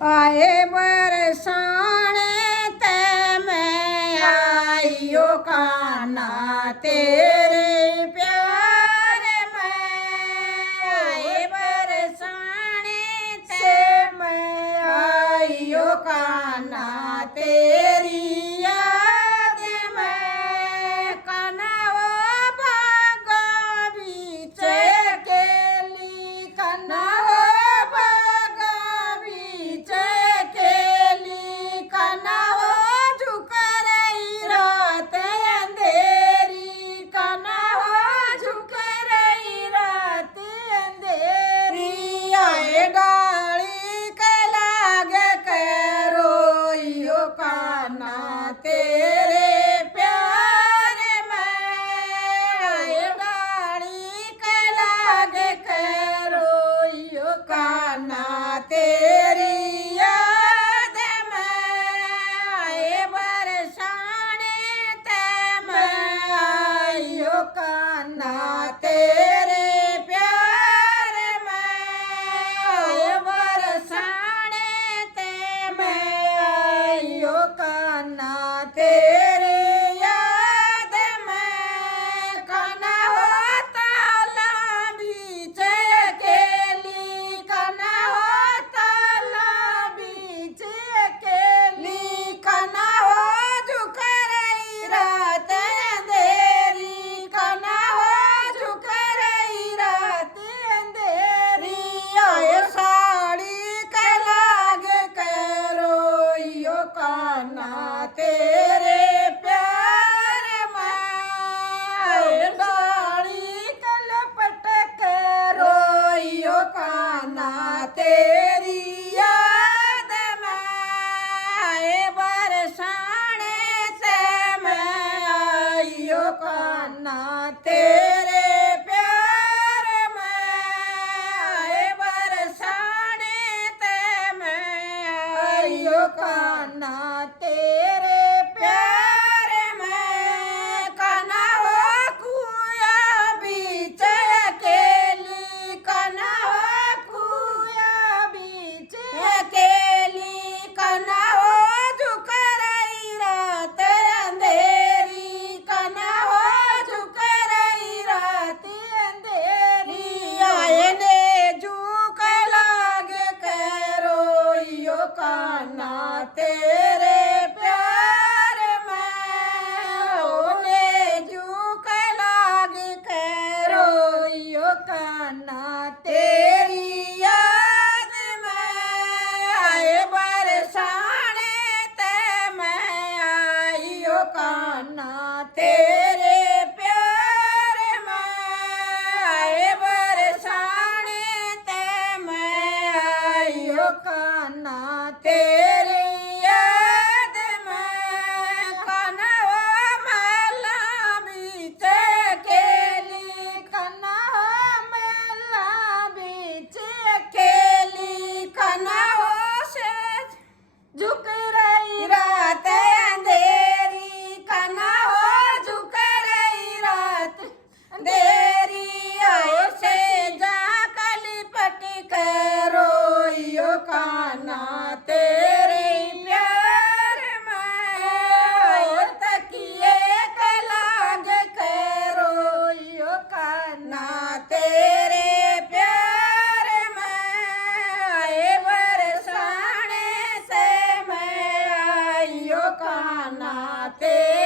आए बरसाने ते मैं आइयो कान्हा तेरे प्यार में। आए बरसाने ते मैं आइयो कान्हा तेरी याद में। कान्हा वो भागा बीच अकेली, कान्हा वो भागा बीच अकेली, कान्हा वो झुक रही रात अंधेरी, कान्हा वो झुक रही रात अंधेरी। आए डाली के लागे के रोइयो कान्हा तेरे प्यार में। आए डाली के लागे के रोइयो कान्हा तेरी याद में। आए बरसाने ते मैं आइयो कान्हा तेरे प्यार में। आए बरसाने ते मैं आइयो कान्हा तेरे याद में। कान्हा हो ताला बीच अकेली, कान्हा हो ताला बीच अकेली, कान्हा हो झुक रही रात अंधेरी, कान्हा हो झुक रही रात अंधेरी। आए साड़ी के लागे के रोइयो कान्हा तेरे प्यार में। आए साड़ी के लपट के रोइयो कान्हा तेरी याद में। आए बरसाने से मैं आइयो कान्हा तेरे प्यार में। आए बरसाने ते मैं आइयो कान्हा तेरे प्यार में। कान्हा हो कुया बीच अकेली, कान्हा हो कुया बीच अकेली, कान्हा हो झुक रही रात अंधेरी, कान्हा हो झुक रही रात अंधेरी। आए ने झुक लागे के रोइयो कान्हा तेरे प्यार में। ओने झुक लागे के रोइयो कान्हा तेरी याद में। आए बरसाने ते मैं आइयो कान्हा तेरे प्यार में। आए बरसाने ते मैं आइयो कान्हा तेरी याद में। कान्हा वो महला बीच अकेली, कान्हा वो महला बीच अकेली, कान्हा वो से झुक रही रात अंधेरी, कान्हा हो झुक रही रात अंधेरी। आए से जा कली पटी के रोइयो कान्हा तेरे प्यार में। आए तकिए के लागे के रोइयो कान्हा तेरे प्यार में। आए बरसाने से मैं आइयो कान्हा तेरे